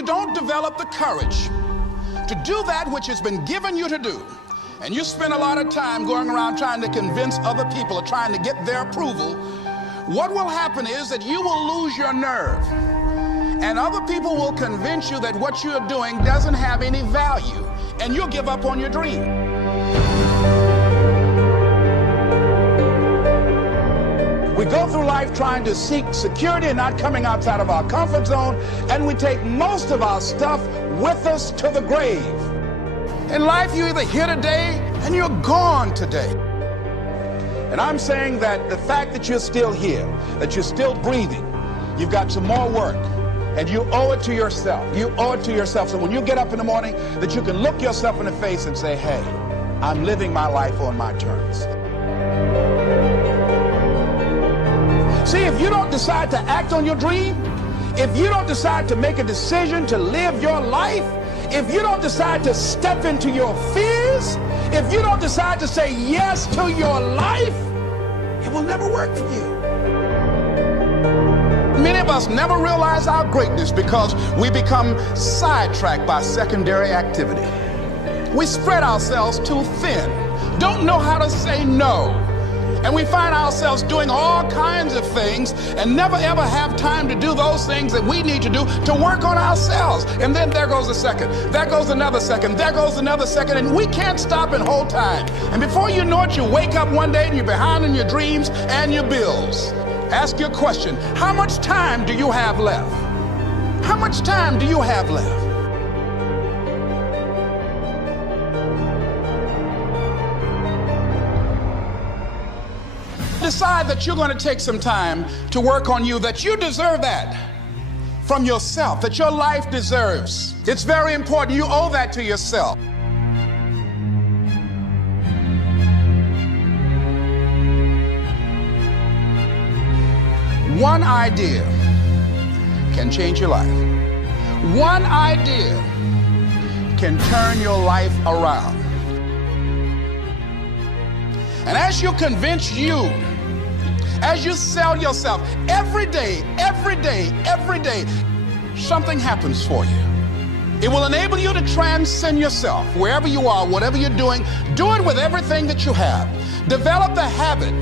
you don't develop the courage to do that which has been given you to do, and you spend a lot of time going around trying to convince other people or trying to get their approval, what will happen is that you will lose your nerve. And other people will convince you that what you're doing doesn't have any value, and you'll give up on your dream. We go through life trying to seek security and not coming outside of our comfort zone, and we take most of our stuff with us to the grave. In life, you're either here today and you're gone today. And I'm saying that the fact that you're still here, that you're still breathing, you've got some more work. And you owe it to yourself. You owe it to yourself. So when you get up in the morning, that you can look yourself in the face and say, hey, I'm living my life on my terms. See, if you don't decide to act on your dream, if you don't decide to make a decision to live your life, if you don't decide to step into your fears, if you don't decide to say yes to your life, it will never work for you. Many of us never realize our greatness because we become sidetracked by secondary activity. We spread ourselves too thin, don't know how to say no, and we find ourselves doing all kinds of things and never ever have time to do those things that we need to do to work on ourselves. And then there goes a second, there goes another second, there goes another second, and we can't stop and hold time. And before you know it, you wake up one day and you're behind on your dreams and your bills. Ask your question, how much time do you have left? How much time do you have left? Decide that you're going to take some time to work on you, that you deserve that from yourself, that your life deserves. It's very important. You owe that to yourself. One idea can change your life. One idea can turn your life around. And as you convince you, as you sell yourself, every day, something happens for you. It will enable you to transcend yourself wherever you are, whatever you're doing. Do it with everything that you have. Develop the habit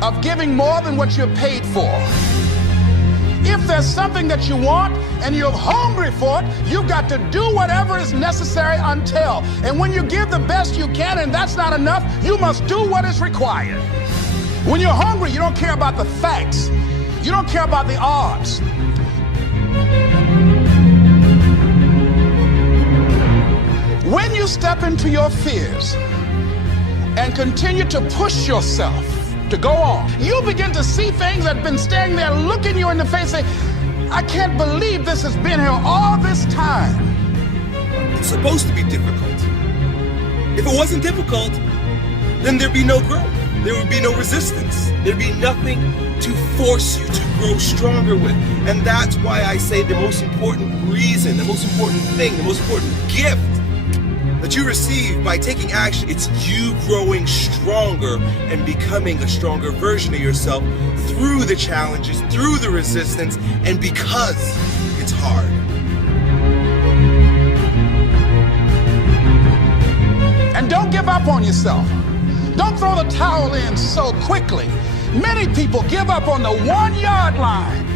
of giving more than what you're paid for. If there's something that you want and you're hungry for it, you've got to do whatever is necessary until. And when you give the best you can and that's not enough, you must do what is required. When you're hungry, you don't care about the facts. You don't care about the odds. When you step into your fears and continue to push yourself to go on, you begin to see things that have been standing there looking you in the face saying, I can't believe this has been here all this time. It's supposed to be difficult. If it wasn't difficult, then there'd be no growth. There would be no resistance. There'd be nothing to force you to grow stronger with. And that's why I say the most important reason, the most important thing, the most important gift that you receive by taking action, it's you growing stronger and becoming a stronger version of yourself through the challenges, through the resistance, and because it's hard. And don't give up on yourself. Don't throw the towel in so quickly. Many people give up on the 1-yard line.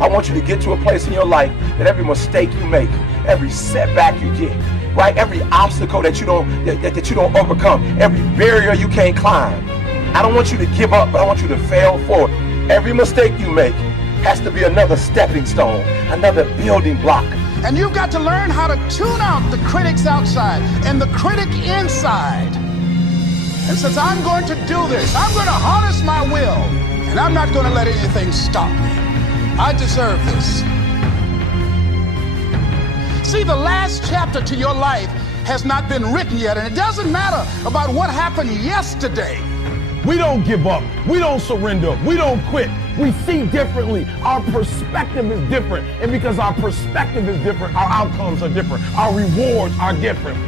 I want you to get to a place in your life that every mistake you make, every setback you get, right? Every obstacle that you don't overcome, every barrier you can't climb. I don't want you to give up, but I want you to fail forward. Every mistake you make has to be another stepping stone, another building block. And you've got to learn how to tune out the critics outside and the critic inside. And since I'm going to do this, I'm going to harness my will, and I'm not going to let anything stop me. I deserve this. See, the last chapter to your life has not been written yet, and it doesn't matter about what happened yesterday. We don't give up. We don't surrender. We don't quit. We see differently. Our perspective is different. And because our perspective is different, our outcomes are different. Our rewards are different.